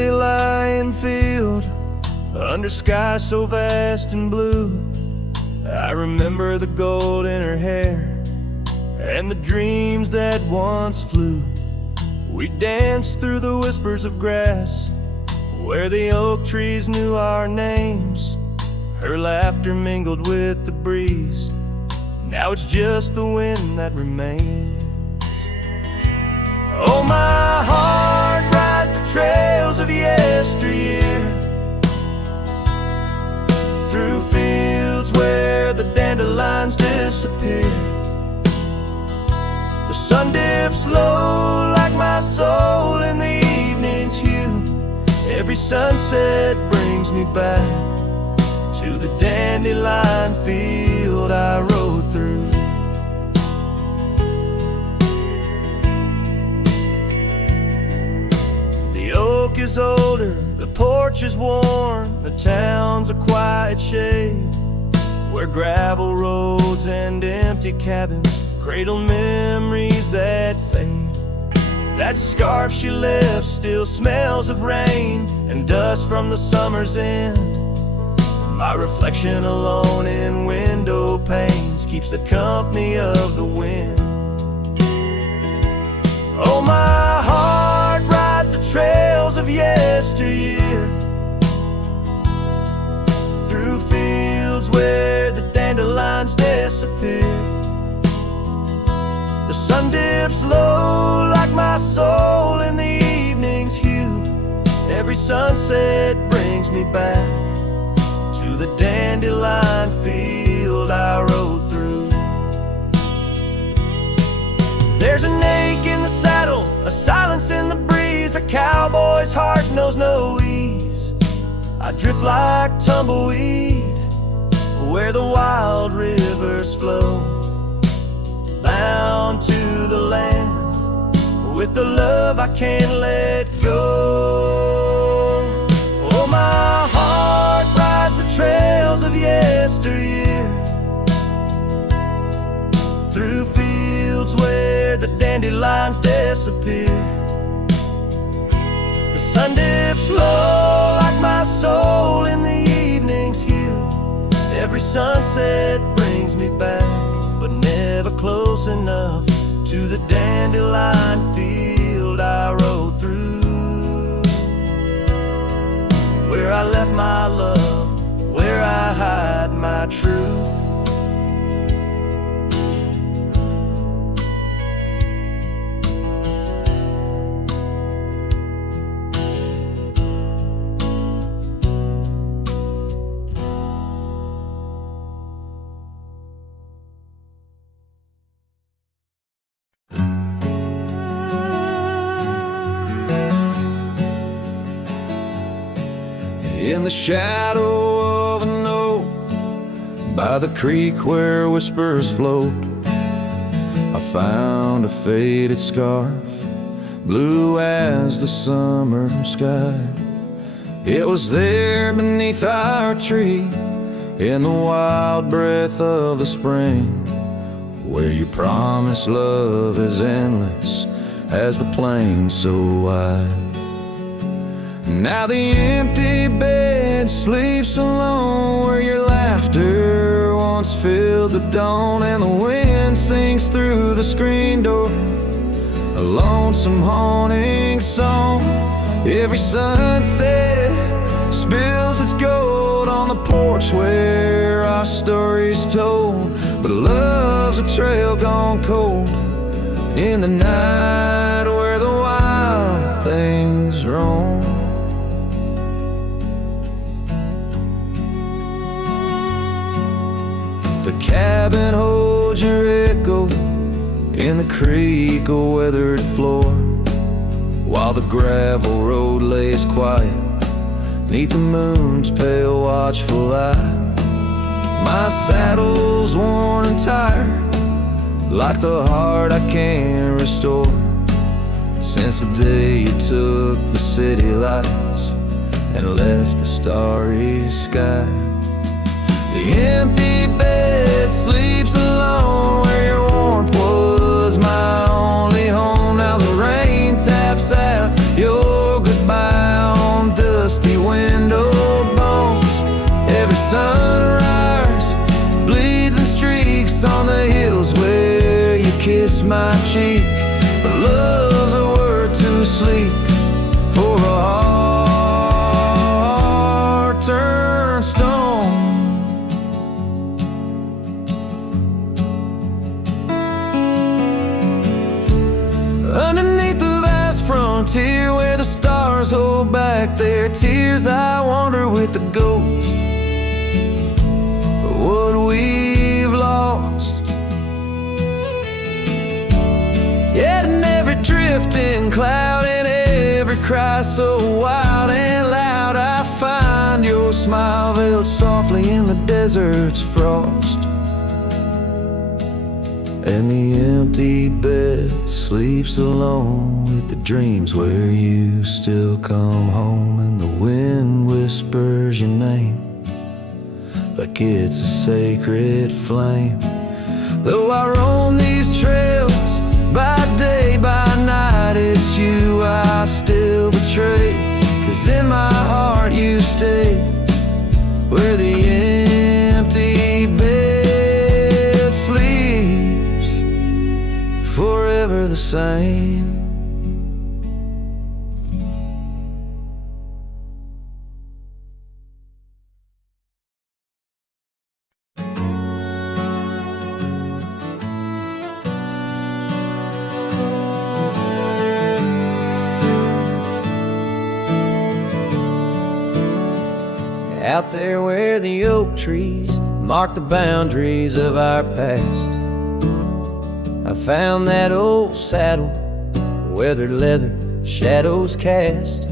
dandelion field, under sky so vast and blue. I remember the gold in her hair and the dreams that once flew. We danced through the whispers of grass where the oak trees knew our names. Her laughter mingled with the breeze. Now it's just the wind that remains. Oh, my heart rides the trails of yesteryear, through fields where the dandelions disappear. The sun dips low like my soul in the evening's hue. Every sunset brings me back to the dandelion field I rode through. The oak is older, the porch is worn, the town's a quiet shade, where gravel roads and empty cabins cradle memories that fade. That scarf she left still smells of rain and dust from the summer's end. My reflection alone in window panes keeps the company of the wind. Oh, my heart rides the trails of yesteryear, through fields where the dandelions disappear. The sun dips low like my soul in the evening's hue. Every sunset brings me back to the dandelion field I rode through. There's an ache in the saddle, a silence in the breeze. A cowboy's heart knows no ease. I drift like tumbleweed where the wild rivers flow, bound to the land with the love I can't let go. Oh, my heart rides the trails of yesteryear, through fields where the dandelions disappear. The sun dips low like my soul in the evening's hue. Every sunset brings me back, but never close enough to the dandelion field I rode through, where I left my love, where I hide my truth. In the shadow of an oak, by the creek where whispers float, I found a faded scarf, blue as the summer sky. It was there beneath our tree, in the wild breath of the spring, where you promised love as endless as the plain so wide. Now the empty bed sleeps alone, where your laughter once filled the dawn, and the wind sings through the screen door, a lonesome haunting song. Every sunset spills its gold on the porch where our story's told, but love's a trail gone cold in the night where the wild things roam. The cabin holds your echo in the creek, a weathered floor, while the gravel road lays quiet neath the moon's pale watchful eye. My saddle's worn and tired, like the heart I can't restore, since the day you took the city lights and left the starry sky. The empty bed sleeps alone, where your warmth was my only home. Now the rain taps out your goodbye on my cheek, but love's a word too sleek for a heart turned stone. Underneath the vast frontier where the stars hold back their tears, I wander with the ghost of what we've lost. Yet in every drifting cloud and every cry so wild and loud, I find your smile veiled softly in the desert's frost. And the empty bed sleeps alone with the dreams where you still come home, and the wind whispers your name like it's a sacred flame. Though I roam these trails by day, by night, it's you I still betray. 'Cause in my heart you stay where the empty bed sleeps, forever the same. Out there where the oak trees mark the boundaries of our past, I found that old saddle, weathered leather, shadows cast.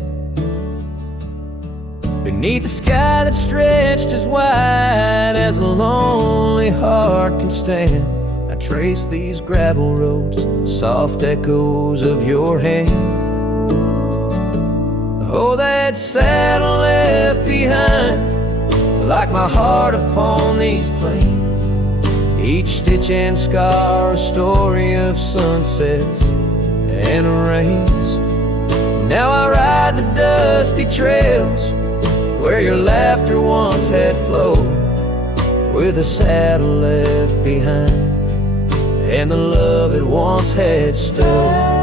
Beneath a sky that stretched as wide as a lonely heart can stand, I trace these gravel roads, soft echoes of your hand. Oh, that saddle left behind, like my heart upon these plains, each stitch and scar a story of sunsets and rains. Now I ride the dusty trails where your laughter once had flowed, with a saddle left behind and the love it once had stowed.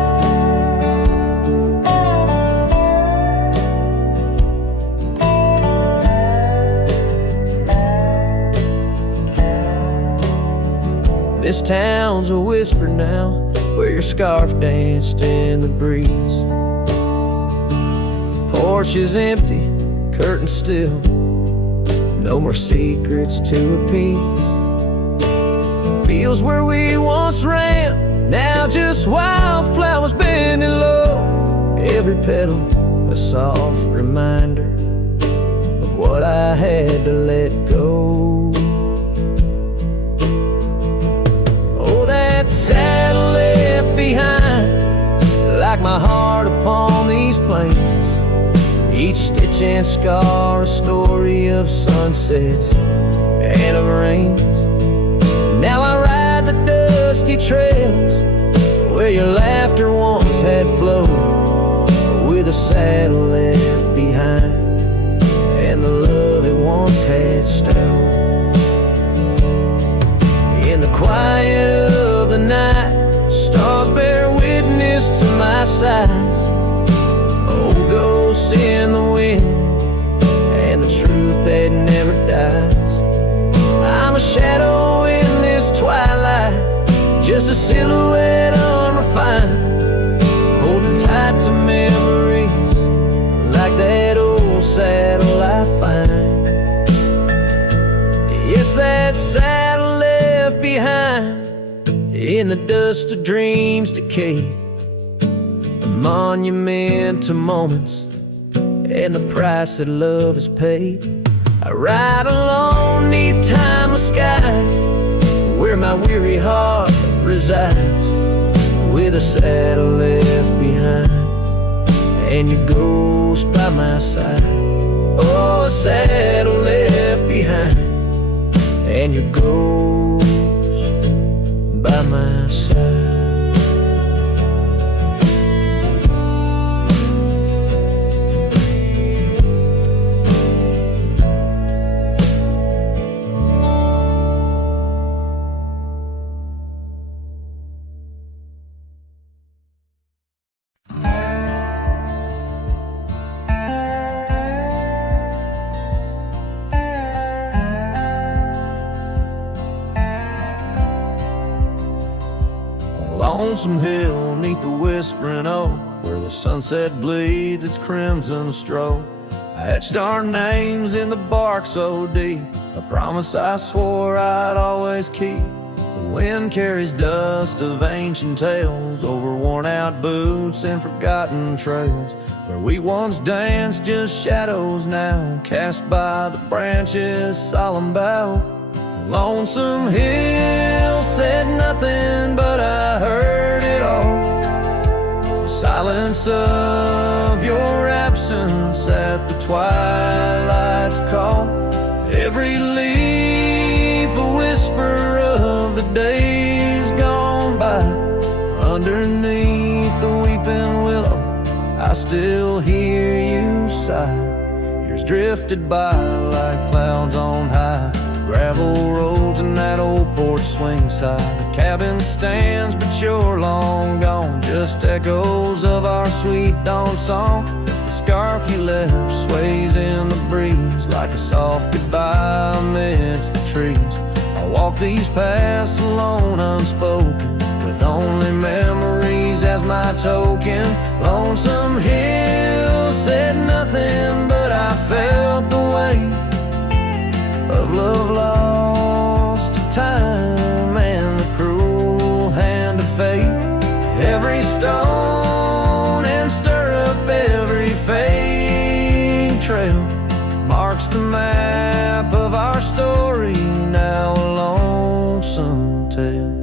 This town's a whisper now, where your scarf danced in the breeze. Porch is empty, curtains still, no more secrets to appease. Fields where we once ran, now just wildflowers bending low. Every petal a soft reminder of what I had to let go. Saddle left behind, like my heart upon these plains, each stitch and scar a story of sunsets and of rains. Now I ride the dusty trails where your laughter once had flowed, with a saddle left behind and the love it once had stowed. In the quiet of the night, stars bear witness to my sighs. Old ghosts in the wind and the truth that never dies. I'm a shadow in this twilight, just a silhouette unrefined, holding tight to memories like that old saddle I find. Yes, that saddle left behind in the dust of dreams decayed, a monument to moments and the price that love has paid. I ride alone neath timeless skies, where my weary heart resides, with a saddle left behind and your ghost by my side. Oh, a saddle left behind and your ghost by my side. lonesome hill neath the whispering oak, where the sunset bleeds its crimson stroke. I etched our names in the bark so deep, a promise I swore I'd always keep. The wind carries dust of ancient tales over worn-out boots and forgotten trails. Where we once danced, just shadows now, cast by the branches' solemn bough. Lonesome hill said nothing, but I heard it all. The silence of your absence at the twilight's call. Every leaf a whisper of the days gone by. Underneath the weeping willow, I still hear you sigh. Years drifted by like clouds on high. Gravel roads and that old porch swing side. The cabin stands, but you're long gone. Just echoes of our sweet dawn song. The scarf you left sways in the breeze like a soft goodbye amidst the trees. I walk these paths alone, unspoken, with only memories as my token. Lonesome hill said nothing, but I felt the weight of love lost to time and the cruel hand of fate. Every stone and stirrup, every fading trail marks the map of our story, now a lonesome tale.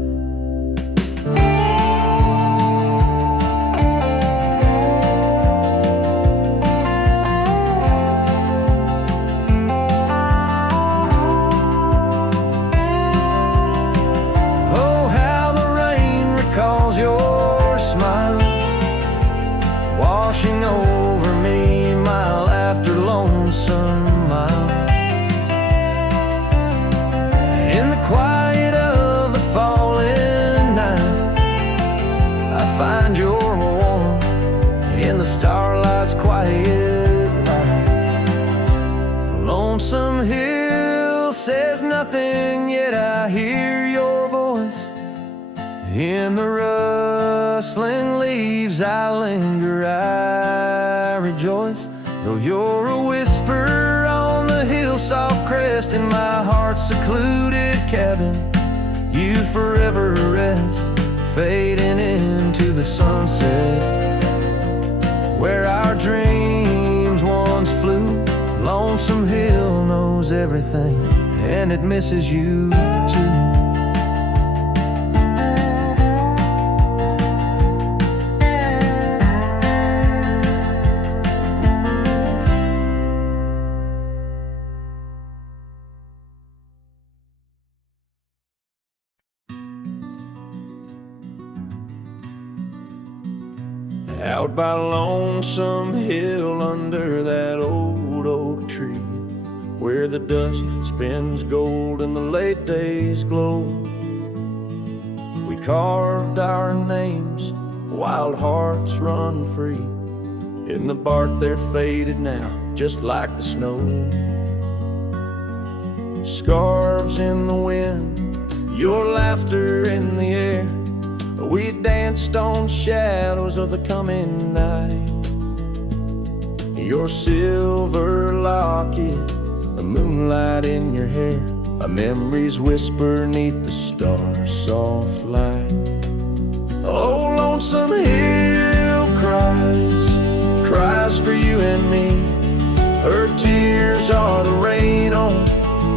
Over me mile after lonesome mile. In the quiet of the falling night, I find your warmth in the starlight's quiet light. Lonesome hill says nothing, yet I hear your voice. In the rustling leaves I linger, I rejoice. Though you're a whisper on the hill soft crest, in my heart's secluded cabin you forever rest, fading into the sunset where our dreams once flew. Lonesome hill knows everything, and it misses you too. Out by Lonesome Hill under that old oak tree, where the dust spins gold and the late days glow, we carved our names, wild hearts run free. In the bark they're faded now, just like the snow. Scarves in the wind, your laughter in the air. We danced on shadows of the coming night. Your silver locket, the moonlight in your hair, a memory's whisper neath the stars' soft light. Oh, Lonesome Hill cries for you and me. Her tears are the rain on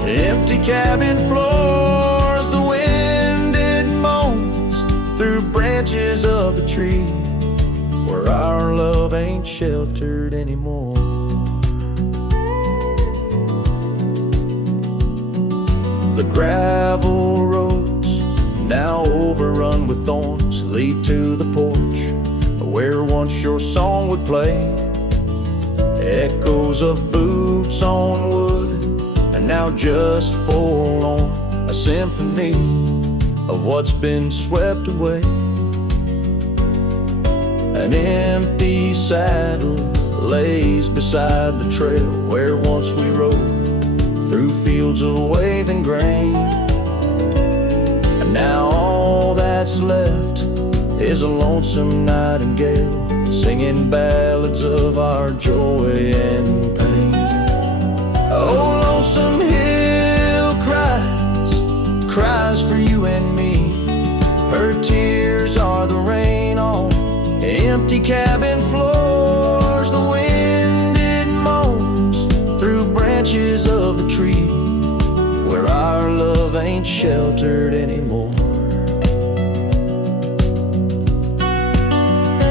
empty cabin floors. The wind, it moans through branches of the tree, where our love ain't sheltered anymore. The gravel roads, now overrun with thorns, lead to the porch where once your song would play. Echoes of boots on wood, and now just forlorn, a symphony of what's been swept away. An empty saddle lays beside the trail where once we rode through fields of waving grain. And now all that's left is a lonesome nightingale singing ballads of our joy and pain. Oh, lonesome hill cries for you and me. Her tears are the rain on empty cabin floors. The wind, it moans through branches of the tree where our love ain't sheltered anymore.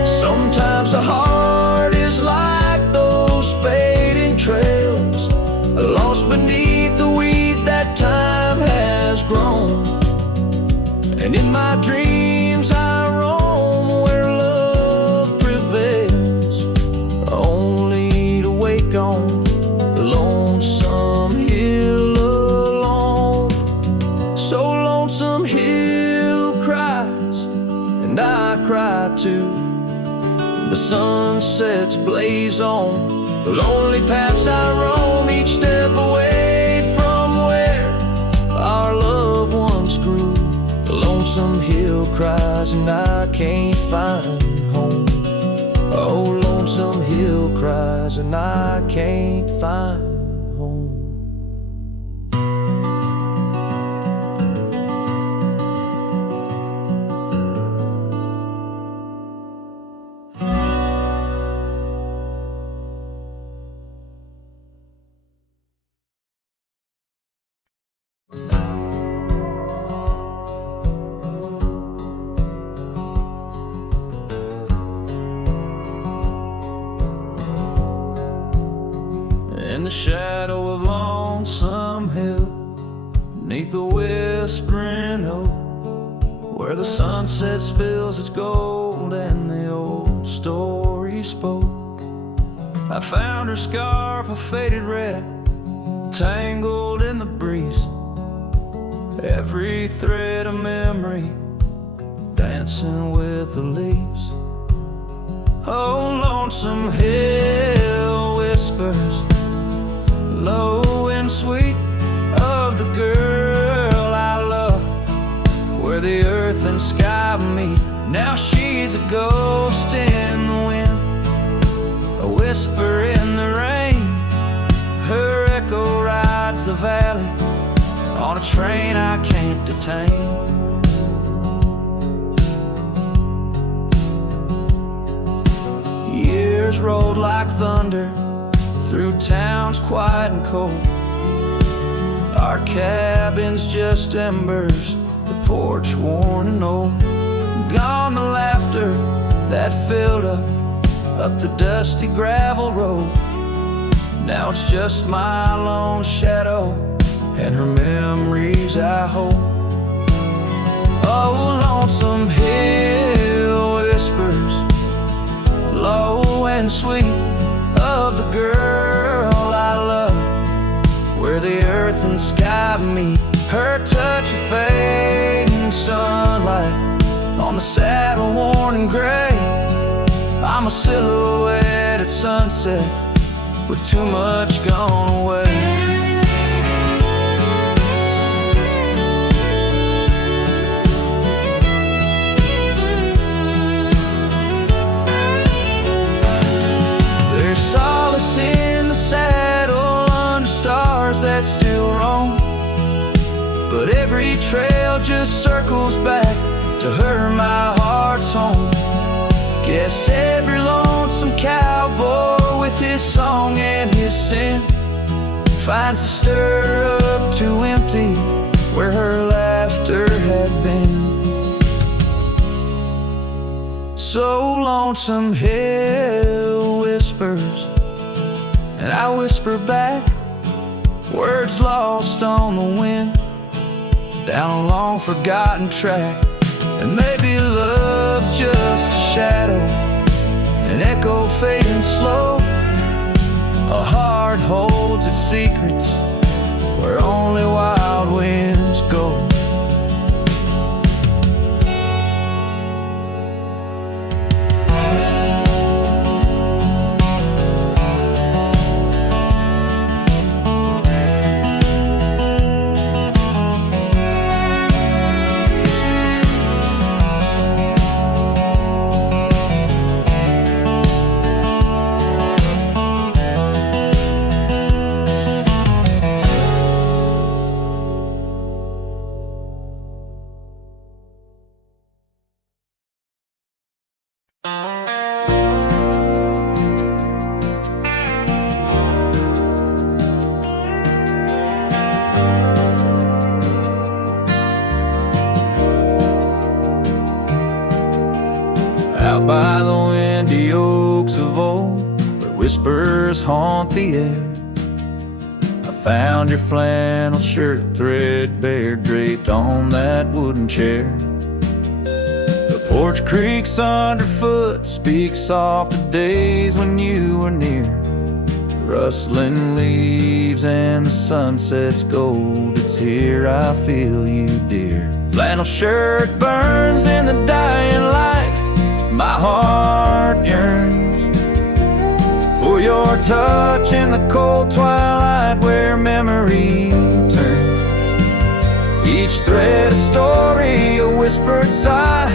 Sometimes the heart is like those fading trails, lost beneath the weeds that time has grown. And in my dreams I roam where love prevails, only to wake on the lonesome hill alone. So lonesome hill cries, and I cry too. The sunsets blaze on the lonely paths I roam, each step away from where our loved ones grew. The lonesome hill cries and I can't find home. Oh, lonesome hill cries and I can't find home. In the shadow of Lonesome Hill, beneath the whispering oak, where the sunset spills its gold and the old story spoke, I found her scarf of faded red, tangled in the breeze, every thread of memory dancing with the leaves. Oh, Lonesome Hill whispers low and sweet of the girl I love, where the earth and sky meet. Now she's a ghost in the wind, a whisper in the rain. Her echo rides the valley on a train I can't detain. Years rolled like thunder through towns quiet and cold. Our cabin's just embers, the porch worn and old. Gone the laughter that filled up the dusty gravel road. Now it's just my lone shadow and her memories I hold. Oh, Lonesome Hill whispers low and sweet of the girl I love, where the earth and sky meet. Her touch of fading sunlight on the saddle worn and gray. I'm a silhouette at sunset with too much gone away. Solace in the saddle under stars that still roam, but every trail just circles back to her, my heart's home. Guess every lonesome cowboy with his song and his sin finds the stirrup too empty where her laughter had been. So Lonesome Hill whispers, and I whisper back, words lost on the wind, down a long forgotten track. And maybe love's just a shadow, an echo fading slow. A heart holds its secrets where only wild winds go. haunt the air. I found your flannel shirt, threadbare, draped on that wooden chair. The porch creaks underfoot, speaks soft of days when you were near. Rustling leaves and the sunset's gold, it's here I feel you, dear. Flannel shirt burns in the dying light, my heart yearns for your touch in the cold twilight where memory turns. Each thread a story, a whispered sigh,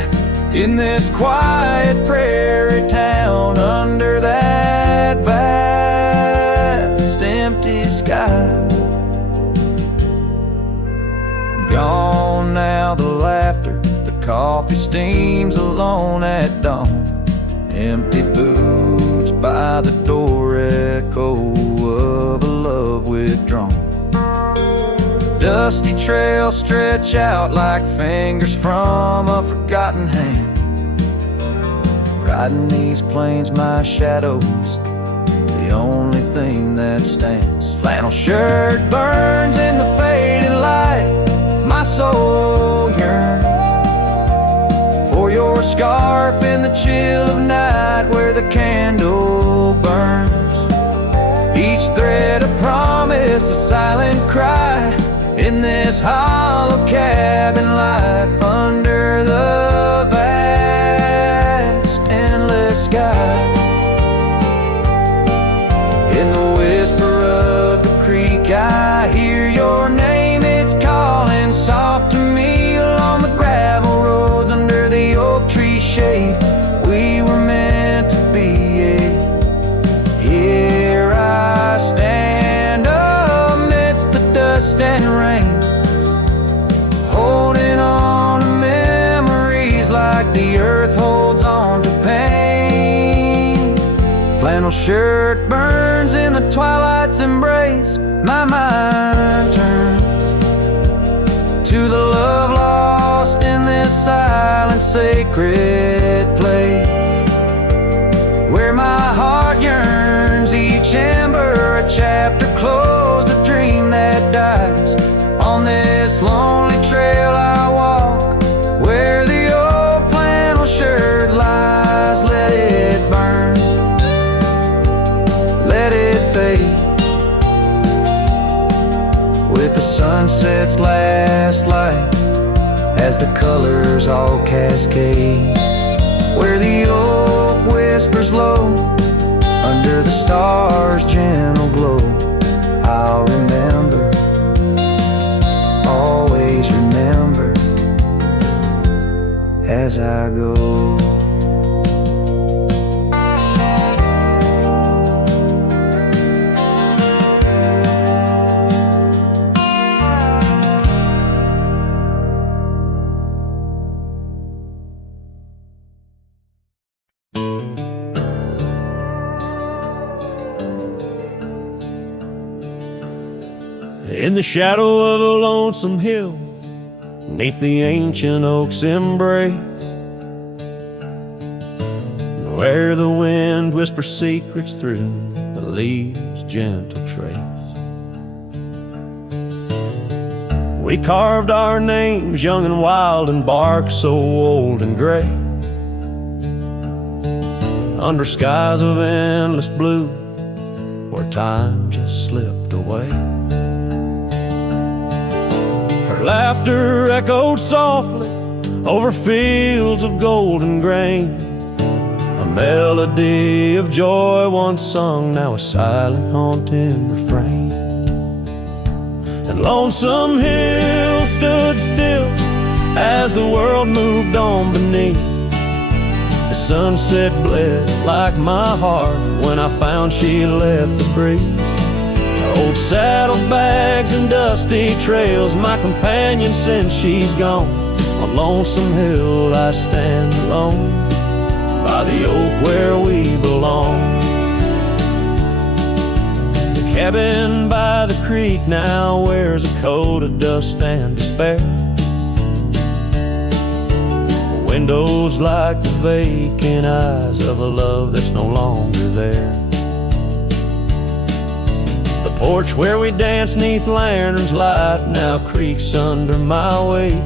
in this quiet prairie town under that vast empty sky. Gone now the laughter, the coffee steams alone at dawn. Empty boots by the door, echo of a love withdrawn. Dusty trails stretch out like fingers from a forgotten hand. Riding these plains, my shadow's the only thing that stands. Flannel shirt burns in the fading light, my soul yearns for your scarf in the chill of night where the candle burns. Each thread a promise, a silent cry, in this hollow cabin life under the vast endless sky. In the whisper of the creek I hear your name, it's calling soft to me along the gravel roads under the oak tree shade. We were meant to be, here I stand amidst the dust and rain, holding on to memories like the earth holds on to pain. Flannel shirt burns in the twilight's embrace, my mind turns to the love lost in this silent sacred place, where my heart yearns, each ember a chapter closed, a dream that dies. On this lonely trail I walk, where the old flannel shirt lies. Let it burn, let it fade, with the sunset's last light as the colors all cascade, where the oak whispers low under the stars' gentle glow. I'll remember, always remember as I go. In the shadow of a lonesome hill, neath the ancient oak's embrace, where the wind whispers secrets through the leaves' gentle trace, we carved our names young and wild in bark so old and gray, under skies of endless blue where time just slipped away. Her laughter echoed softly over fields of golden grain, a melody of joy once sung, now a silent haunting refrain. And Lonesome Hill stood still as the world moved on beneath. The sunset bled like my heart when I found she left the breeze. Old saddlebags and dusty trails, my companion since she's gone. On Lonesome Hill I stand alone, by the oak where we belong. The cabin by the creek now wears a coat of dust and despair. The windows like the vacant eyes of a love that's no longer there. Porch where we danced 'neath lanterns light now creaks under my weight.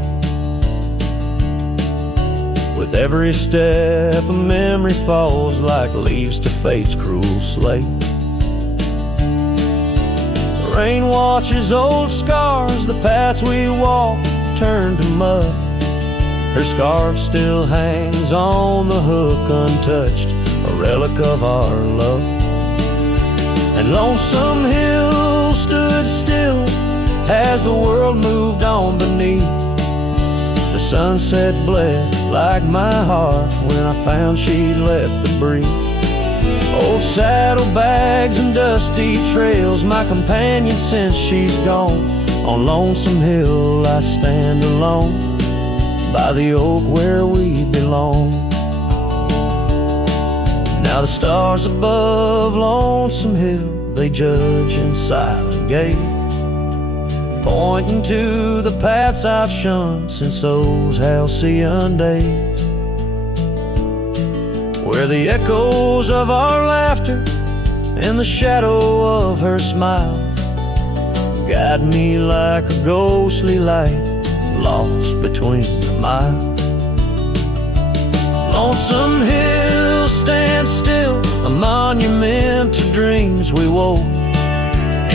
With every step a memory falls like leaves to fate's cruel slate. The rain washes old scars, the paths we walked turned to mud. Her scarf still hangs on the hook untouched, a relic of our love. And Lonesome Hill stood still as the world moved on beneath. The sunset bled like my heart when I found she'd left the breeze. Old saddlebags and dusty trails, my companion since she's gone. On Lonesome Hill I stand alone by the oak where we belong. Now the stars above Lonesome Hill, they judge in silent gaze, pointing to the paths I've shunned since those halcyon days, where the echoes of our laughter and the shadow of her smile guide me like a ghostly light lost between the miles. Lonesome Hill stands still, a monument to dreams we wove,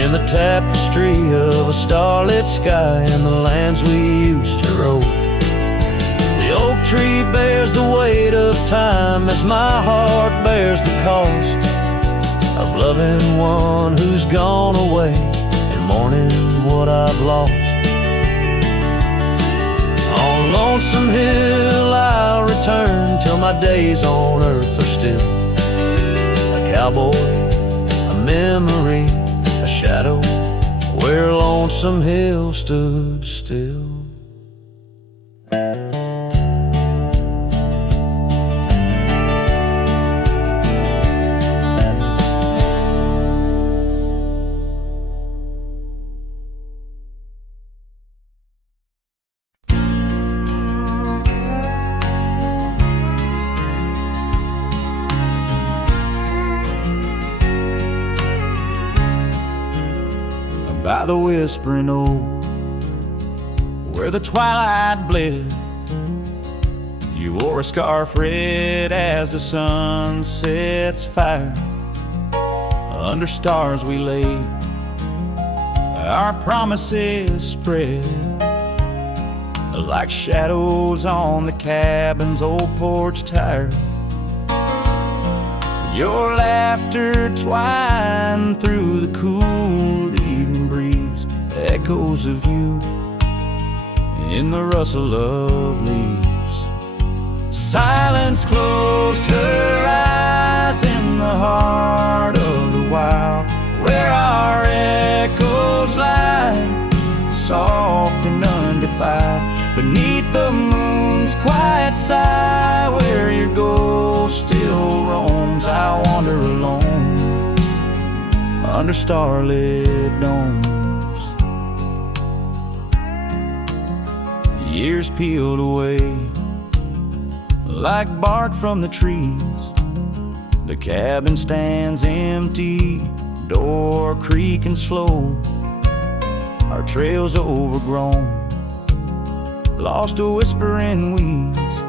in the tapestry of a starlit sky and the lands we used to rove. The oak tree bears the weight of time as my heart bears the cost of loving one who's gone away and mourning what I've lost. On Lonesome Hill I'll return till my days on earth are still a cowboy, a memory, a shadow where Lonesome Hill stood still. By the whispering oak, where the twilight bled, you wore a scarf red as the sun sets fire. Under stars we laid, our promises spread like shadows on the cabin's old porch tire. Your laughter twined through the cool evening breeze, echoes of you in the rustle of leaves. Silence closed her eyes in the heart of the wild, where our echoes lie, soft and undefiled, beneath the moon's quiet sigh, where your ghost still roams. I wander alone under starlit domes. Years peeled away like bark from the trees. The cabin stands empty, door creaking slow. Our trails overgrown, lost to whispering weeds,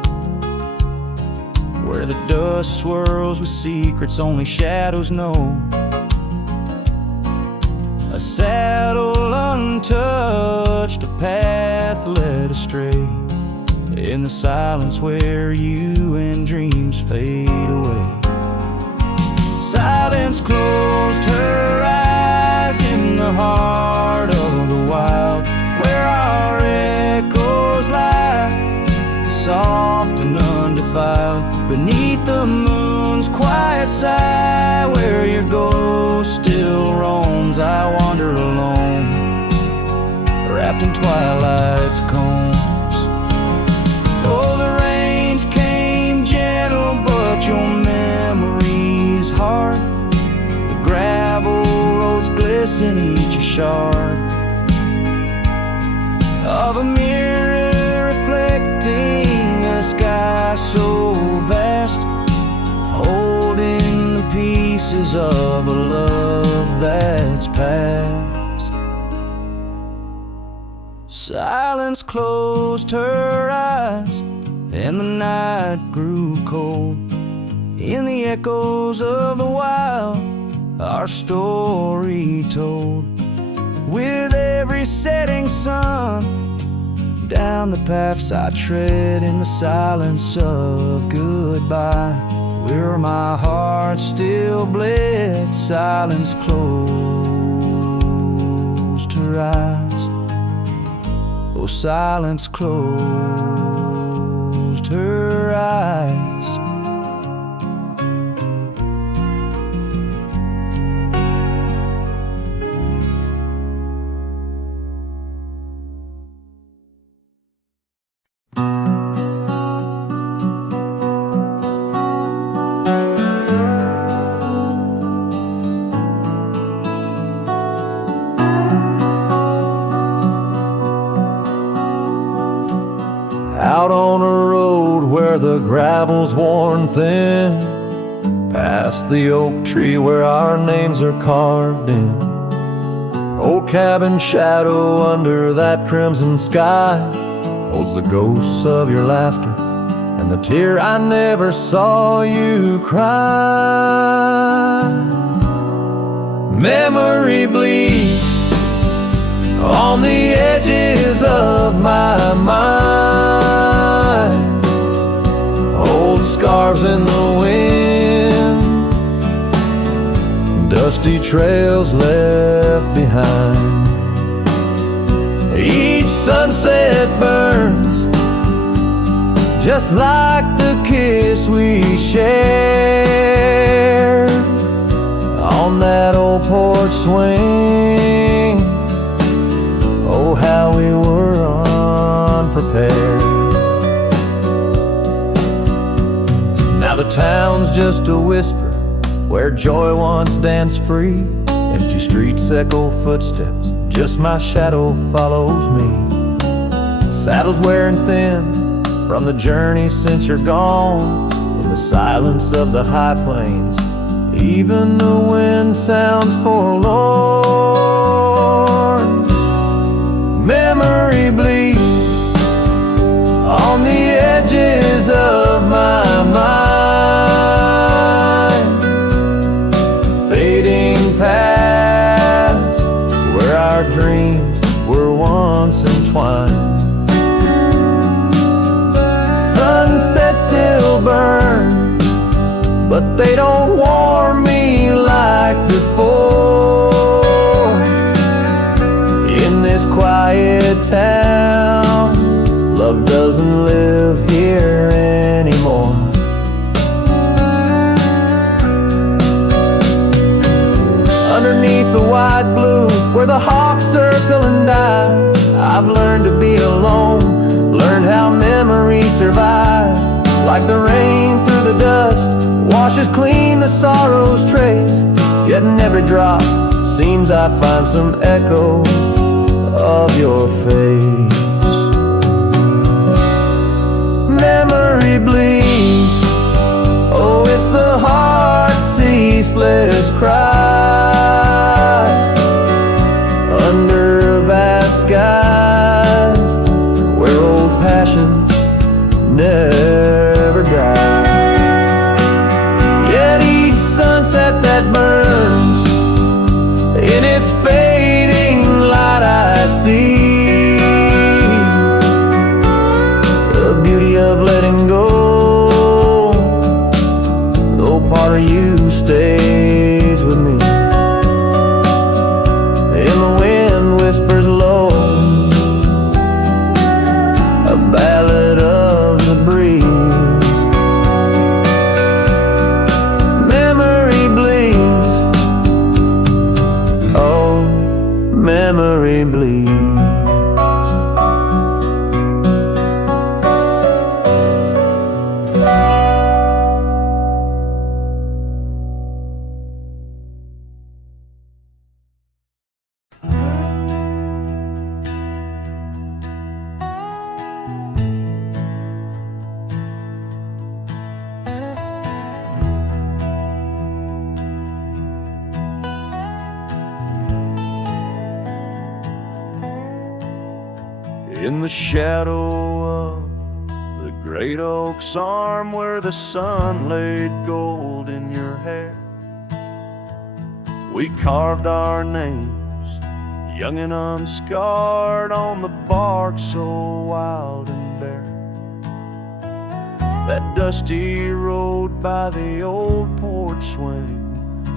where the dust swirls with secrets only shadows know. A saddle untouched, a path led astray, in the silence where you and dreams fade away. Silence closed her eyes in the heart of the wild, where our echoes lie, soft and undefiled, beneath the moon's quiet sigh, where your ghost still roams. I wander alone, wrapped in twilight's combs. Oh, the rains came gentle, but your memory's hard. The gravel roads glisten, each a shard of a mirror reflecting a sky so vast, holding the pieces of a love that moments passed. Silence closed her eyes, and the night grew cold. In the echoes of the wild, our story told. With every setting sun, down the paths I tread in the silence of goodbye, where my heart still bled, silence closed her eyes. Oh, silence closed her eyes. Out on a road where the gravel's worn thin, past the oak tree where our names are carved in. Old cabin shadow under that crimson sky holds the ghosts of your laughter and the tear I never saw you cry. Memory bleeds on the edges of my mind, old scarves in the wind, dusty trails left behind. Each sunset burns just like the kiss we shared on that old porch swing. Oh, how we were unprepared. Now the town's just a whisper where joy once danced free. Empty streets echo footsteps, just my shadow follows me. Saddle's wearing thin from the journey since you're gone. In the silence of the high plains, even the wind sounds forlorn. Memory bleeds on the edges of my mind, fading past where our dreams were once entwined. Sunsets still burn, but they don't warm me like before. In this quiet town, love doesn't live here anymore. Underneath the wide blue, where the hawks circle and die, I've learned to be alone, learned how memories survive. Like the rain through the dust, washes clean the sorrow's trace. Yet in every drop, seems I find some echo of your face. Memory bleeds, oh, it's the heart's ceaseless cry. Under vast skies, where old passions never die. Yet each sunset that burns, in its fading light I see the beauty of letting go. Though part of you stays with me. And the wind whispers low, a ballad of the breeze. Memory bleeds, oh, memory bleeds. In the shadow of the great oak's arm, where the sun laid gold in your hair, we carved our names, young and unscarred, on the bark so wild and bare. That dusty road by the old porch swing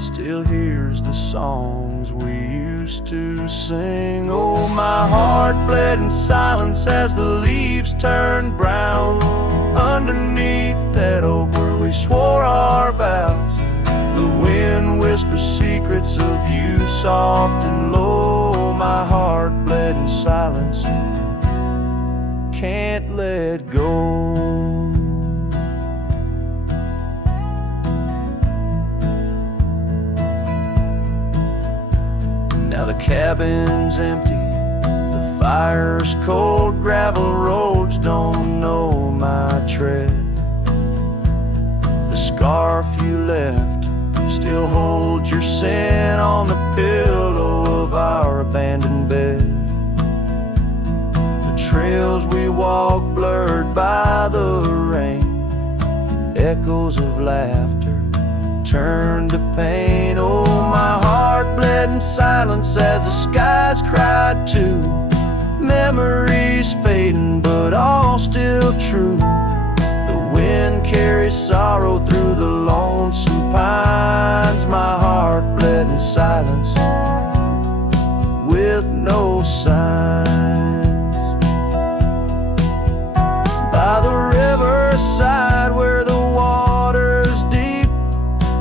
still hears the songs we used to sing. Oh, my heart bled in silence as the leaves turned brown underneath that oak where we swore our vows. The wind whispers secrets of you soft and low. My heart bled in silence, can't let go. Now the cabin's empty, the fire's cold, gravel roads don't know my tread. The scarf you left still holds your scent on the pillow of our abandoned bed. The trails we walk blurred by the rain, echoes of laughter turned to pain. Oh, my heart bled in silence as the skies cried too. Memories fading, but all still true. The wind carries sorrow through the lonesome pines. My heart bled in silence with no signs. By the riverside where the water's deep,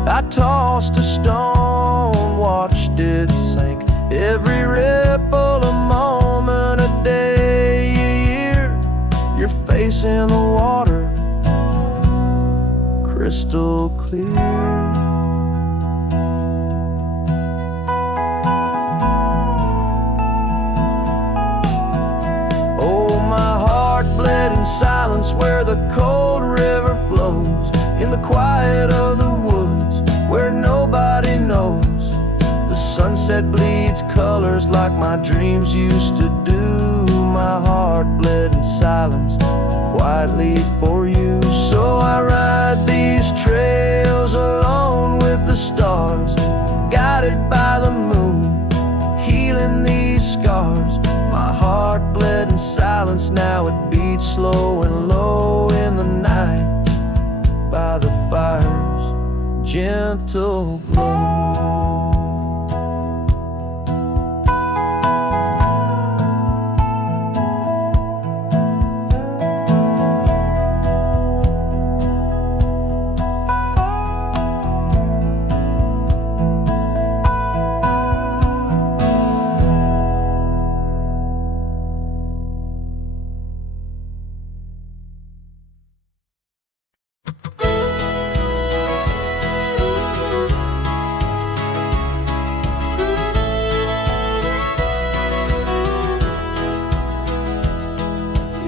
I tossed a stone, watched it sink. Every ripple a moment, a day, a year. Your face in the water, crystal clear. Oh, my heart bled in silence where the cold river flows, in the quiet of the woods where nobody knows. The sunset bleeds colors like my dreams used to do. My heart bled in silence quietly for you. So I ride these trails alone with the stars, guided by the moon, healing these scars. My heart bled in silence, now it beats slow and low in the night by the fire's gentle glow.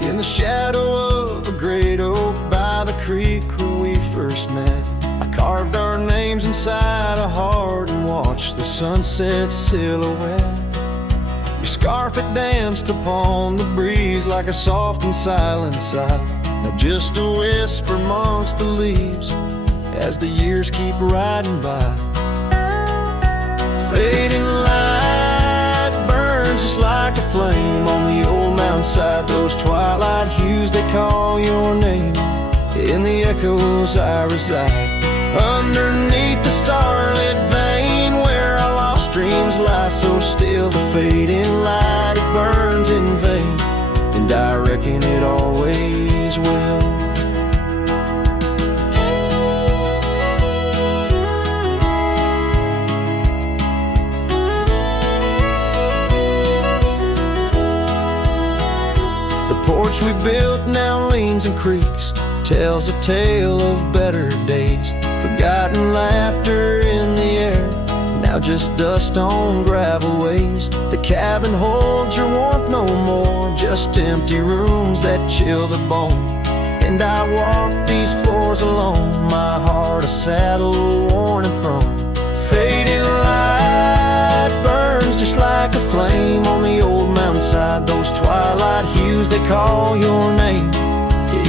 In the shadow of a great oak by the creek where we first met, I carved our names inside a heart and watched the sunset silhouette. Your scarf had danced upon the breeze like a soft and silent sigh, now just a whisper amongst the leaves as the years keep riding by. Fading light burns just like a flame on the old mountainside. Those twilight hues, they call your name in the echoes I reside. Underneath the starlit vein where our lost dreams lie so still, the fading light, it burns in vain, and I reckon it always will. The porch we built now leans and creaks, tells a tale of better days. Forgotten laughter in the air, now just dust on gravel ways. The cabin holds your warmth no more, just empty rooms that chill the bone. And I walk these floors alone, my heart a saddle worn and thrown. Faded light burns just like a flame on the old mountainside. Those twilight hues, blues, they call your name.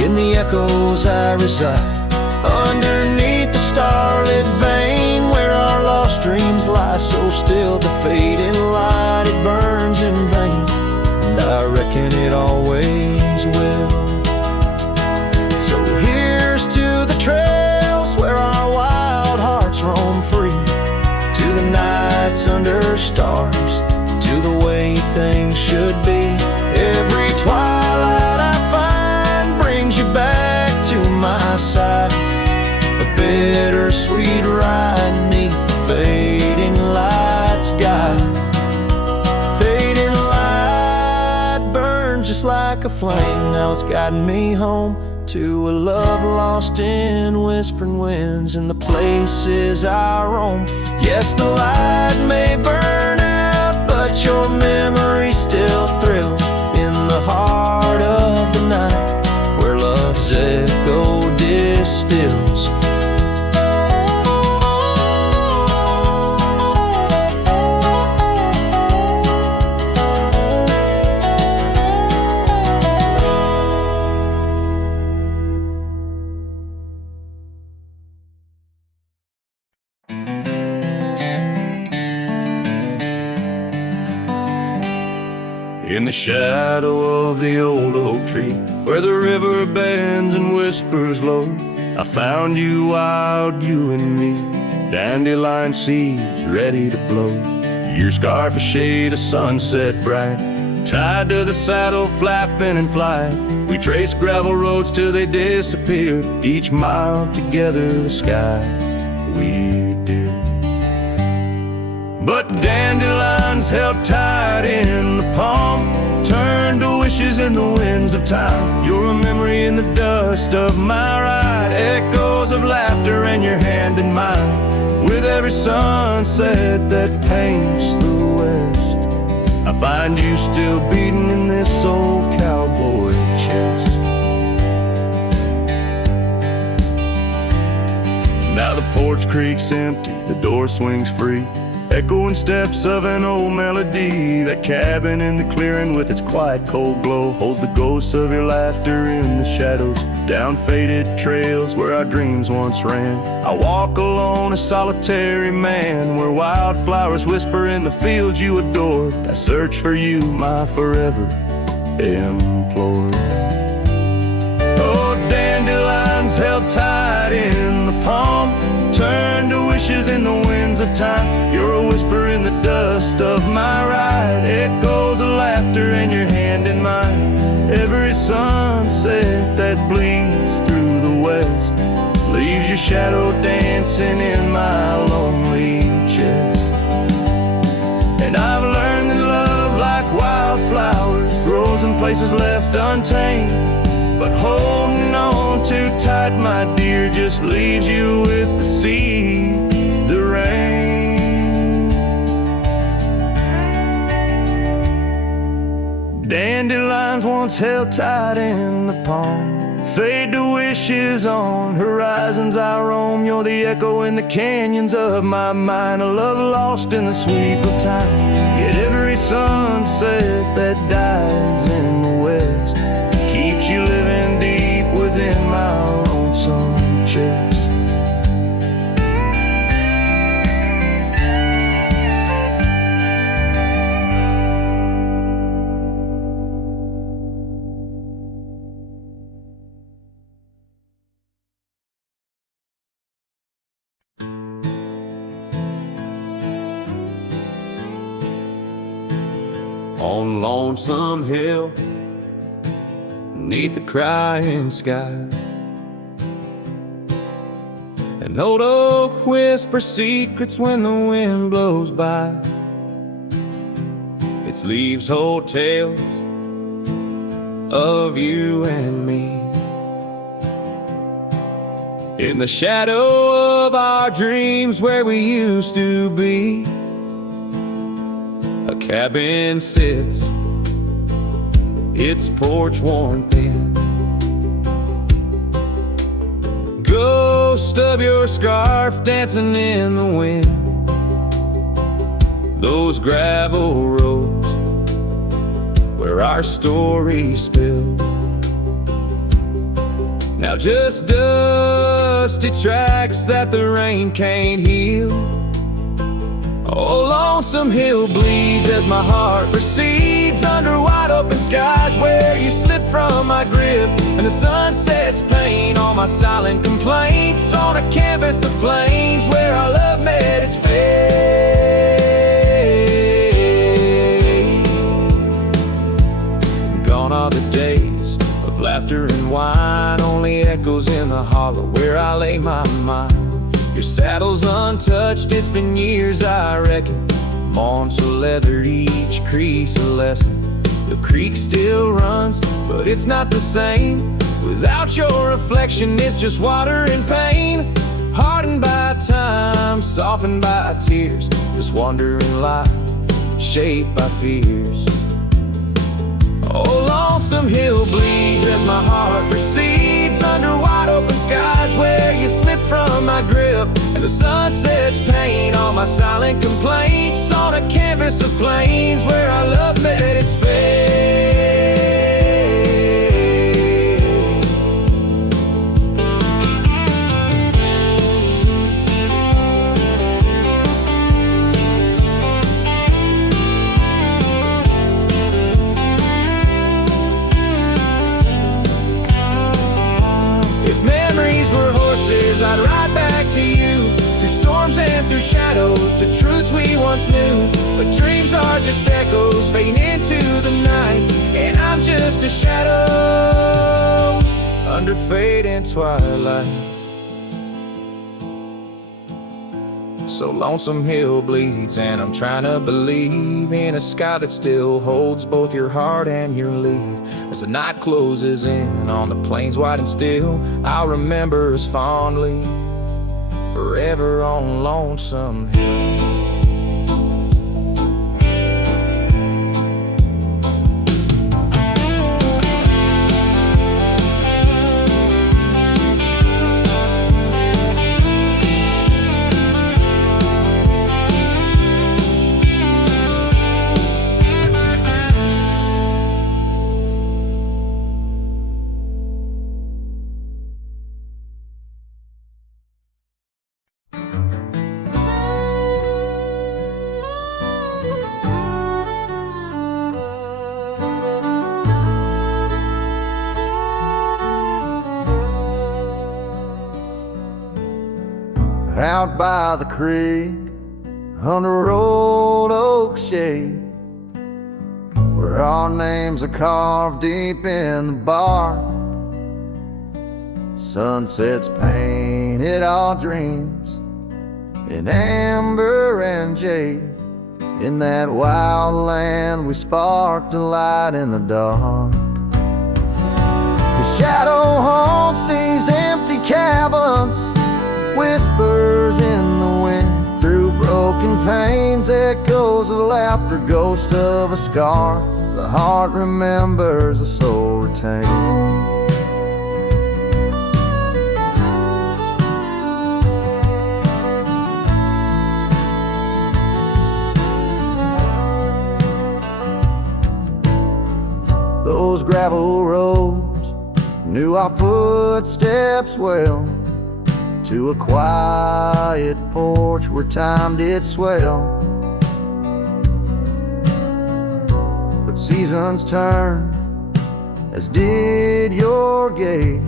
In the echoes I reside, underneath the starlit vein, where our lost dreams lie so still. The fading light, it burns in vain, and I reckon it always will. So here's to the trails where our wild hearts roam free, to the nights under stars, to the way things should be. Every twilight I find brings you back to my side, a bittersweet ride neath the fading light's guide. Fading light burns just like a flame, now it's guiding me home to a love lost in whispering winds in the places I roam. Yes, the light may burn out, but your memory still thrills in the heart of the night, where love's echo distills. In the shadow of the old oak tree, where the river bends and whispers low, I found you wild, you and me, dandelion seeds ready to blow. Your scarf a shade of sunset bright, tied to the saddle flapping in flight. We traced gravel roads till they disappeared, each mile together the sky we did. But dandelions held tight in the palm turned to wishes in the winds of time. You're a memory in the dust of my ride, echoes of laughter and your hand in mine. With every sunset that paints the west, I find you still beating in this old cowboy chest. Now the porch creaks empty, the door swings free, echoing steps of an old melody. That cabin in the clearing with its quiet cold glow holds the ghosts of your laughter in the shadows, down faded trails where our dreams once ran. I walk alone, a solitary man, where wildflowers whisper in the fields you adored. I search for you, my forever implored. Oh, dandelions held tight in the palm turn to wishes in the winds of time. You're a whisper in the dust of my ride, echoes of laughter and your hand in mine. Every sunset that bleeds through the west leaves your shadow dancing in my lonely chest. And I've learned that love, like wildflowers, grows in places left untamed, but holding on too tight, my dear, just leaves you with the sea, the rain. Dandelions once held tight in the palm fade to wishes on horizons I roam. You're the echo in the canyons of my mind, a love lost in the sweep of time. Yet every sunset that dies in the west keeps you living deep within my lonesome chest. On Lonesome Hill, neath the crying sky, an old oak whispers secrets when the wind blows by. Its leaves hold tales of you and me, in the shadow of our dreams where we used to be. A cabin sits, its porch worn thin, ghost of your scarf dancing in the wind. Those gravel roads where where our stories spilled. Now just dusty tracks that the rain can't heal. Oh, lonesome hill bleeds as my heart proceeds under wide open skies where you slip from my grip, and the sun sets paint on my silent complaints on a canvas of plains where our love met its fate. Gone are the days of laughter and wine, only echoes in the hollow where I lay my mind. Your saddle's untouched, it's been years I reckon. Mourned so leather, each crease a lesson. The creek still runs, but it's not the same. Without your reflection, it's just water and pain. Hardened by time, softened by tears. This wandering life, shaped by fears. Oh, lonesome hill bleeds as my heart proceeds under wide open skies where you slip from my grip, and the sun sets paint on my silent complaints on a canvas of plains where our love met its fate. I'd ride back to you, through storms and through shadows, to truths we once knew. But dreams are just echoes fading into the night, and I'm just a shadow under fading twilight. So lonesome hill bleeds, and I'm trying to believe in a sky that still holds both your heart and your leave. As the night closes in on the plains wide and still, I'll remember us fondly, forever on Lonesome Hill. Out by the creek, under old oak shade, where our names are carved deep in the bark. Sunsets painted our dreams in amber and jade. In that wild land we sparked a light in the dark. The shadow haunts these empty cabins, whispers in the wind, through broken panes, echoes of laughter, ghost of a scar. The heart remembers, the soul retains. Those gravel roads knew our footsteps well, to a quiet porch where time did swell. But seasons turn, as did your gaze.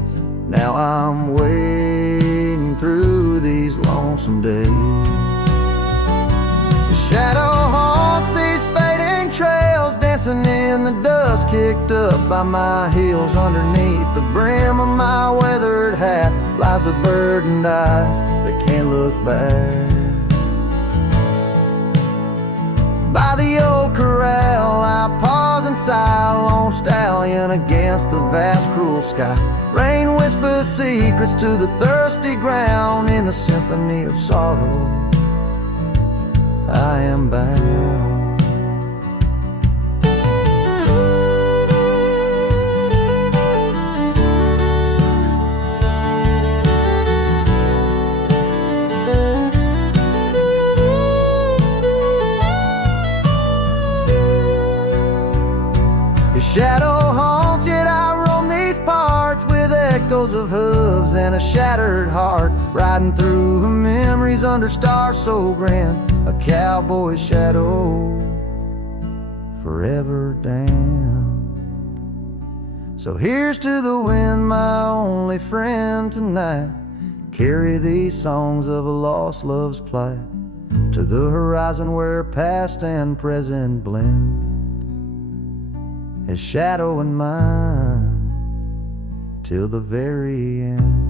Now I'm wading through these lonesome days. The shadow haunts these fading trails, dancing in the dust kicked up by my heels. Underneath the brim of my weathered hat lies the burdened eyes that can't look back. By the old corral I pause and sigh, lone stallion against the vast cruel sky. Rain whispers secrets to the thirsty ground, in the symphony of sorrow I am bound. Your shadow haunts, yet I roam these parts with echoes of hooves and a shattered heart, riding through the memories under stars so grand. A cowboy shadow forever damned. So here's to the wind, my only friend tonight. Carry these songs of a lost love's plight to the horizon where past and present blend. His shadow and mine till the very end.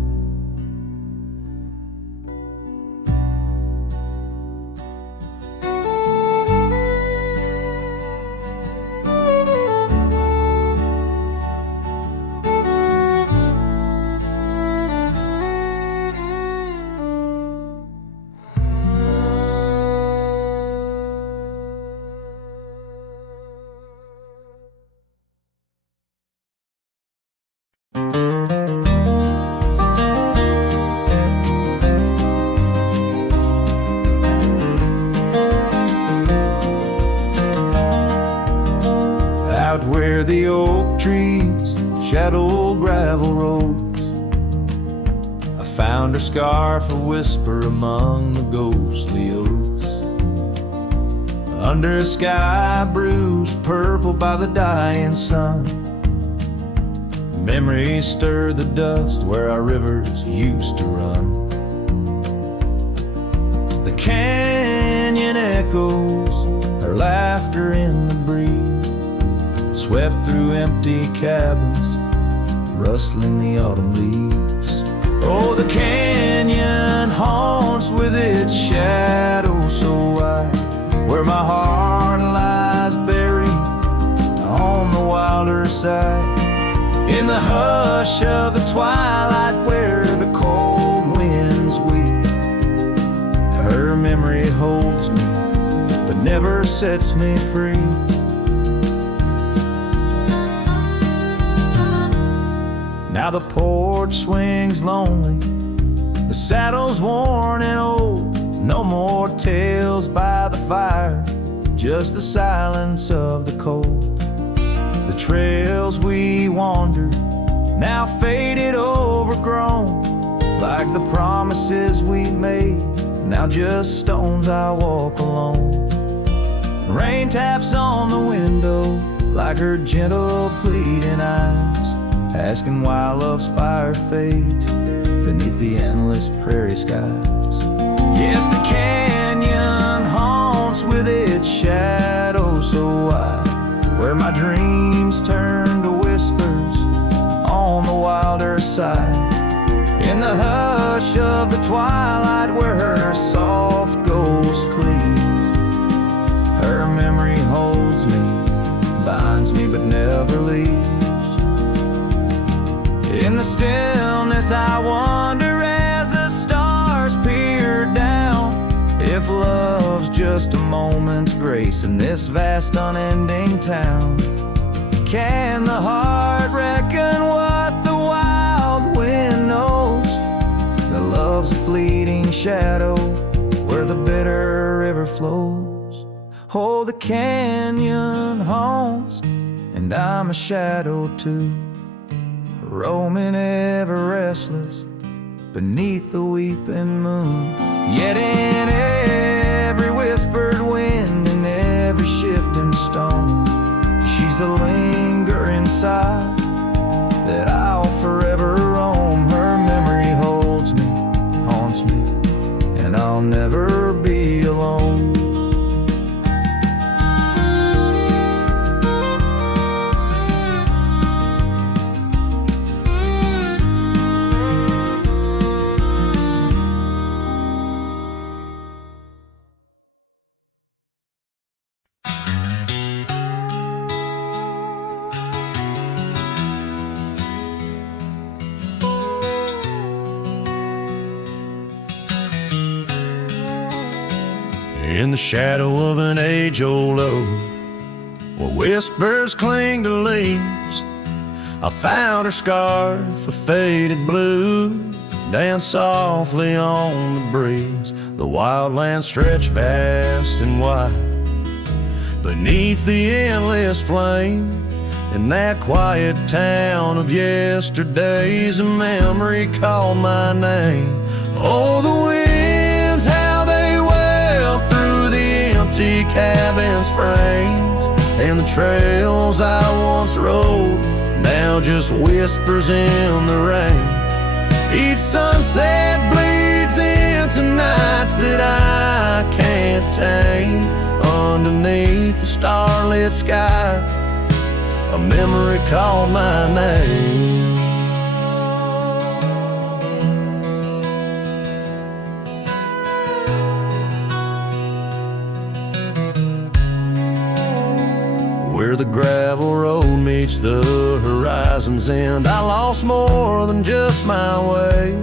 Where the oak trees shadow gravel roads, I found her scarf a whisper among the ghostly oaks. Under a sky bruised purple by the dying sun, memories stir the dust where our rivers used to run. The canyon echoes, her laughter in the breeze, swept through empty cabins, rustling the autumn leaves. Oh, the canyon haunts with its shadow so wide, where my heart lies buried on the wilder side. In the hush of the twilight where the cold winds weep, her memory holds me but never sets me free. Now the porch swings lonely, the saddle's worn and old. No more tales by the fire, just the silence of the cold. The trails we wandered, now faded, overgrown, like the promises we made, now just stones I walk alone. Rain taps on the window like her gentle pleading eyes, asking why love's fire fades beneath the endless prairie skies. Yes, the canyon haunts with its shadow so wide, where my dreams turn to whispers on the wilder side. In the hush of the twilight where her soft ghost cleaves, her memory holds me, binds me but never leaves. In the stillness I wonder as the stars peer down, if love's just a moment's grace in this vast unending town. Can the heart reckon what the wild wind knows? That love's a fleeting shadow where the bitter river flows. Oh, the canyon haunts, and I'm a shadow too, roaming ever restless beneath the weeping moon. Yet in every whispered wind and every shifting stone, she's the lingering sigh that I'll forever roam. Her memory holds me, haunts me, and I'll never be alone. In the shadow of an age-old oak, where whispers cling to leaves, I found her scarf, a faded blue, dance softly on the breeze. The wildlands stretch vast and wide beneath the endless flame, In that quiet town of yesterdays, a memory called my name. Oh, the winds, how they wail through the empty cabin's frames, and the trails I once rode now just whispers in the rain. Each sunset bleeds into nights that I can't tame. Underneath the starlit sky, a memory called my name. Where the gravel road meets the horizon's end, I lost more than just my way.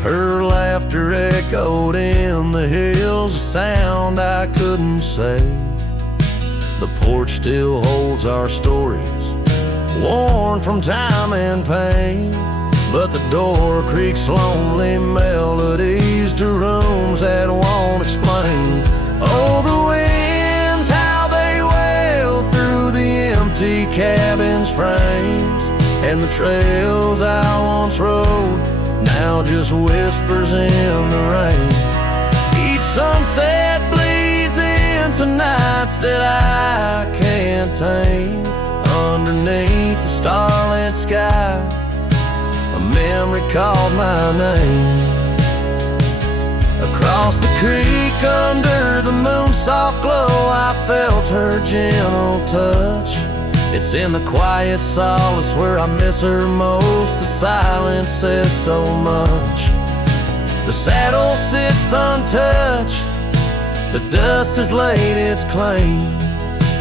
Her laughter echoed in the hills, a sound I couldn't say. The porch still holds our stories, worn from time and pain, but the door creaks lonely melodies to rooms that won't explain. Oh, the winds, how they wail through the empty cabin's frames, and the trails I once rode now just whispers in the rain. Each sunset bleeds into nights that I can't tame. Underneath the starlit sky, a memory called my name. Across the creek under the moon's soft glow, I felt her gentle touch. It's in the quiet solace where I miss her most. The silence says so much. The saddle sits untouched, the dust has laid its claim.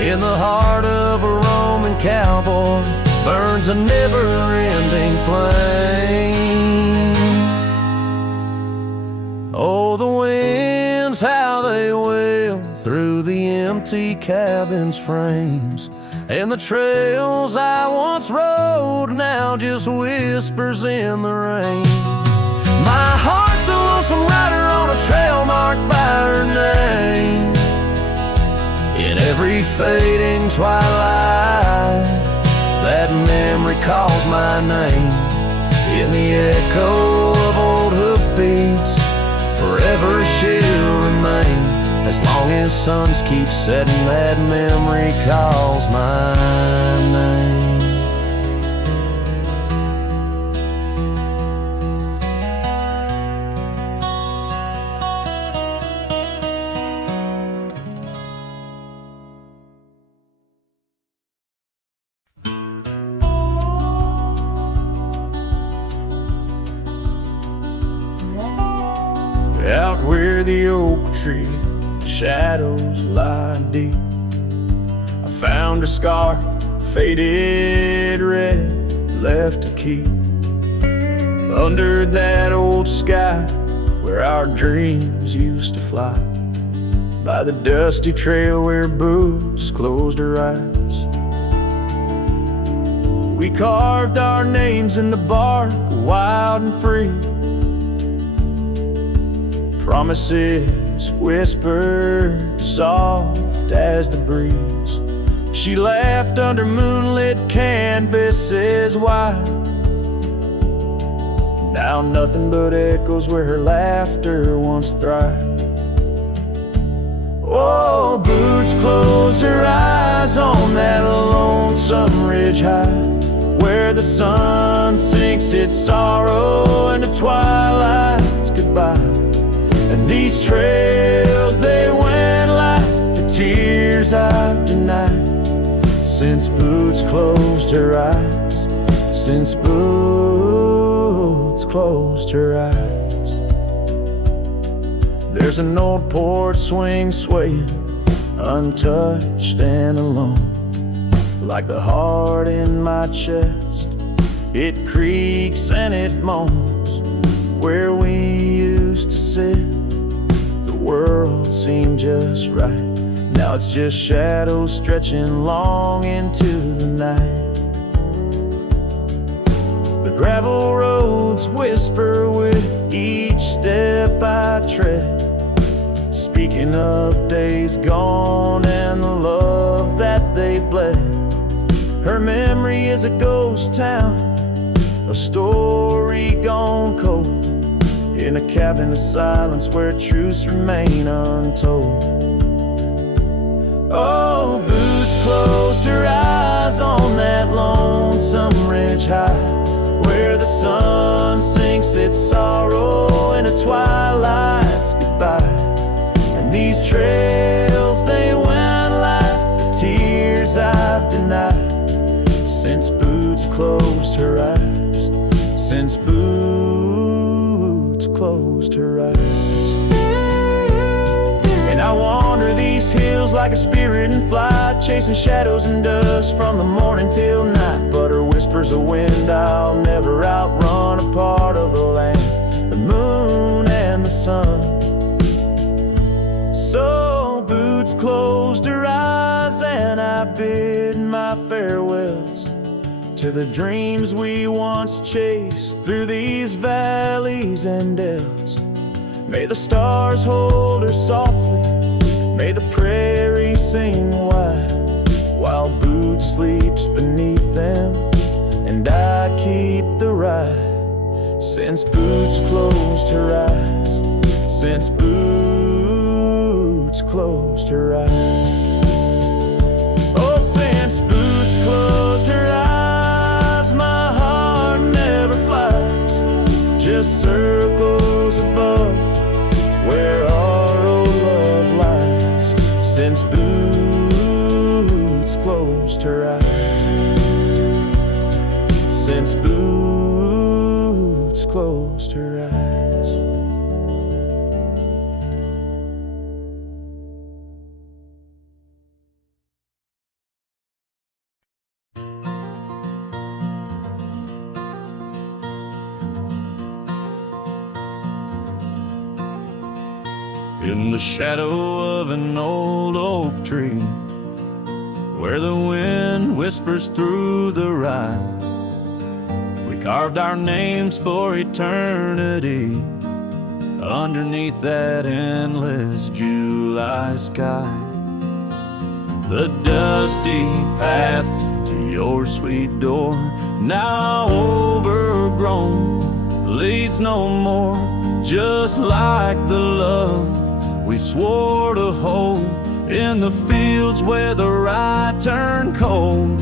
In the heart of a Roman cowboy burns a never-ending flame. Oh, the winds, how they wail through the empty cabin's frames, and the trails I once rode now just whispers in the rain. My heart's a lonesome rider on a trail marked by her name. In every fading twilight, that memory calls my name. In the echo of old hoofbeats, forever she'll remain. As long as suns keep setting, that memory calls my name. Out where the oak tree shadows lie deep, I found a scar, faded red, left to keep. Under that old sky where our dreams used to fly, by the dusty trail where boots closed her eyes. We carved our names in the bark, wild and free. Promises whispered soft as the breeze. She laughed under moonlit canvases wide. Now nothing but echoes where her laughter once thrived. Oh, boots closed her eyes on that lonesome ridge high, where the sun sinks its sorrow into twilight's goodbye. And these trails, they went like the tears I've denied, since boots closed her eyes, since boots closed her eyes. There's an old porch swing swaying, untouched and alone, like the heart in my chest. It creaks and it moans where we used to sit. The world seemed just right. Now it's just shadows stretching long into the night. The gravel roads whisper with each step I tread, speaking of days gone and the love that they bled. Her memory is a ghost town, a story gone cold, in a cabin of silence where truths remain untold. Oh, Boots closed her eyes on that lonesome ridge high, where the sun sinks its sorrow in a twilight's goodbye. And these trails, they went like the tears I've denied, since Boots closed her eyes, since Boots closed her eyes. And I wander these hills like a spirit in flight, chasing shadows and dust from the morning till night. But her whispers of wind I'll never outrun, a part of the land, the moon and the sun. So Boots closed her eyes and I bid my farewells to the dreams we once chased through these valleys and dells. May the stars hold her softly, may the prairie sing wide, while Boots sleeps beneath them and I keep the ride. Since Boots closed her eyes, since Boots closed her eyes. Oh, since Boots closed her eyes, my heart never flies, just circles above where our old love lies. Since Boots closed her eyes, since Boots closed her eyes. In the shadow of an old oak tree, where the wind whispers through the rye, we carved our names for eternity underneath that endless July sky. The dusty path to your sweet door, now overgrown, leads no more, just like the love we swore to hold in the fields where the rye turned cold.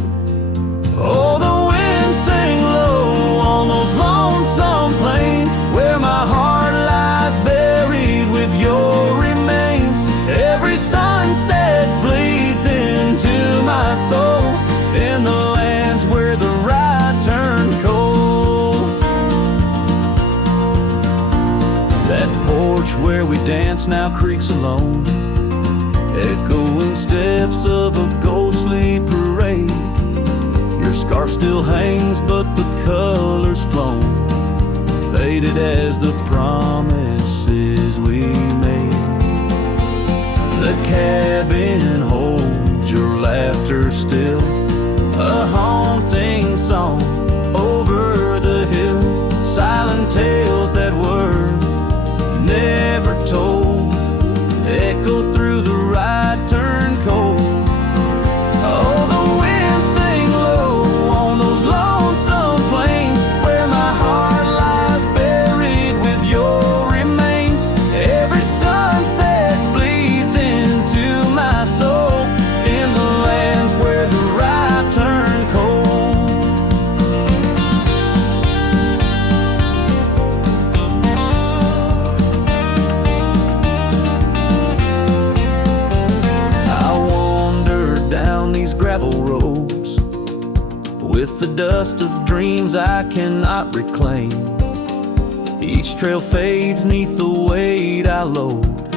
Oh, the wind sang low on those lonesome plains where my heart lies buried with your remains. Every sunset bleeds into my soul in the lands where the rye turned cold. That porch where we dance now creaks alone, echoing steps of a ghostly parade. Your scarf still hangs, but the color's flown, faded as the promises we made. The cabin holds your laughter still, a haunting song over the hill, silent tales that were never told, echo through the rye turn cold. Oh, the wind sang low on those lonesome plains where my heart lies buried with your remains. Every sunset bleeds into my soul in the lands where the rye turn cold. Gravel roads with the dust of dreams I cannot reclaim. Each trail fades neath the weight I load,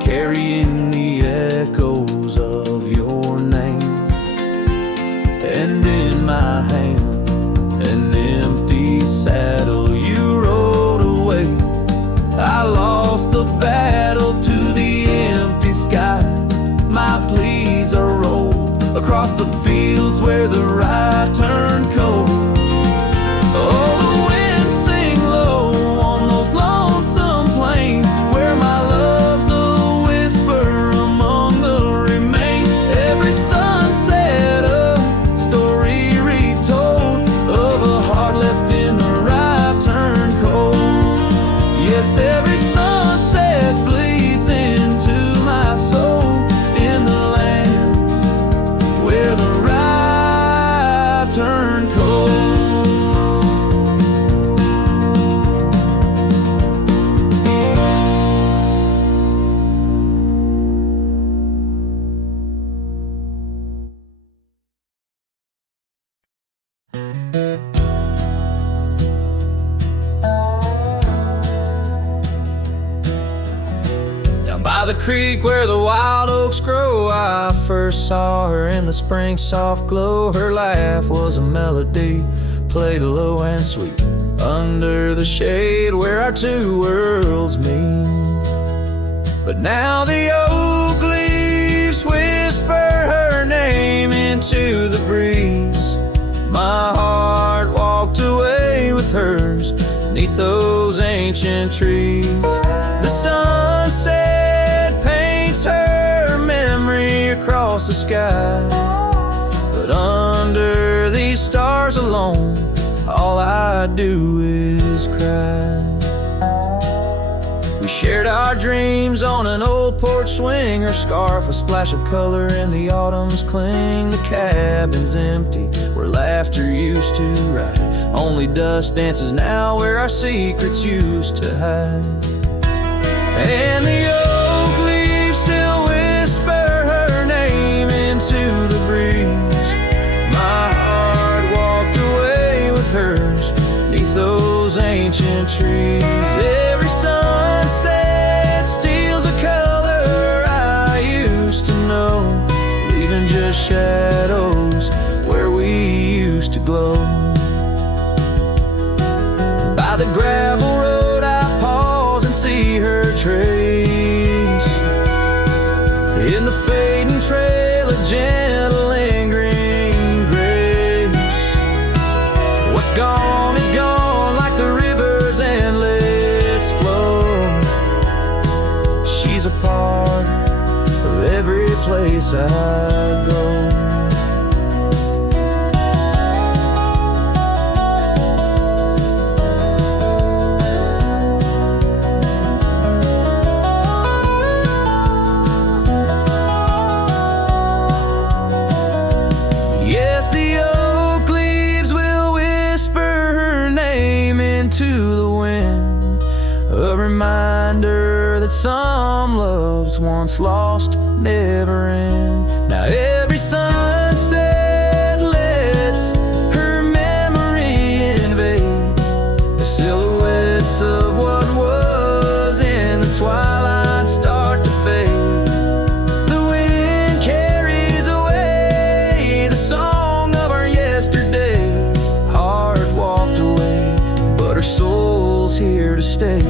carrying the echoes of your name. And in my hand, an empty saddle you rode away. I lost the battle to the empty sky. My pleas are rolled across the fields where the rye turned cold. Oh, the wind sing low on those lonesome plains where my love's a whisper among the remains. Every sunset a story Down by the creek where the wild oaks grow, I first saw her in the spring soft glow. Her laugh was a melody, played low and sweet, under the shade where our two worlds meet. But now the oak leaves whisper her name into the breeze. My heart walked away with hers neath those ancient trees. The sunset paints her memory across the sky, but under these stars alone, all I do is cry. We shared our dreams on an old porch swing, her scarf a splash of color in the autumn's cling. The cabin's empty where laughter used to ride, only dust dances now where our secrets used to hide. And the oak leaves still whisper her name into the breeze. My heart walked away with hers neath those ancient trees. Every sunset steals a color I used to know, leaving just shadows where we used to glow. By the gravel road I pause and see her trace in the fading trail, a gentle lingering grace. What's gone is gone like the river's endless flow. She's a part of every place I go. Yes, the oak leaves will whisper her name into the wind, a reminder that some loves once lost never end. Now every sunset lets her memory invade the silhouettes of what was in the twilight start to fade. The wind carries away the song of our yesterday. Heart walked away, but her soul's here to stay.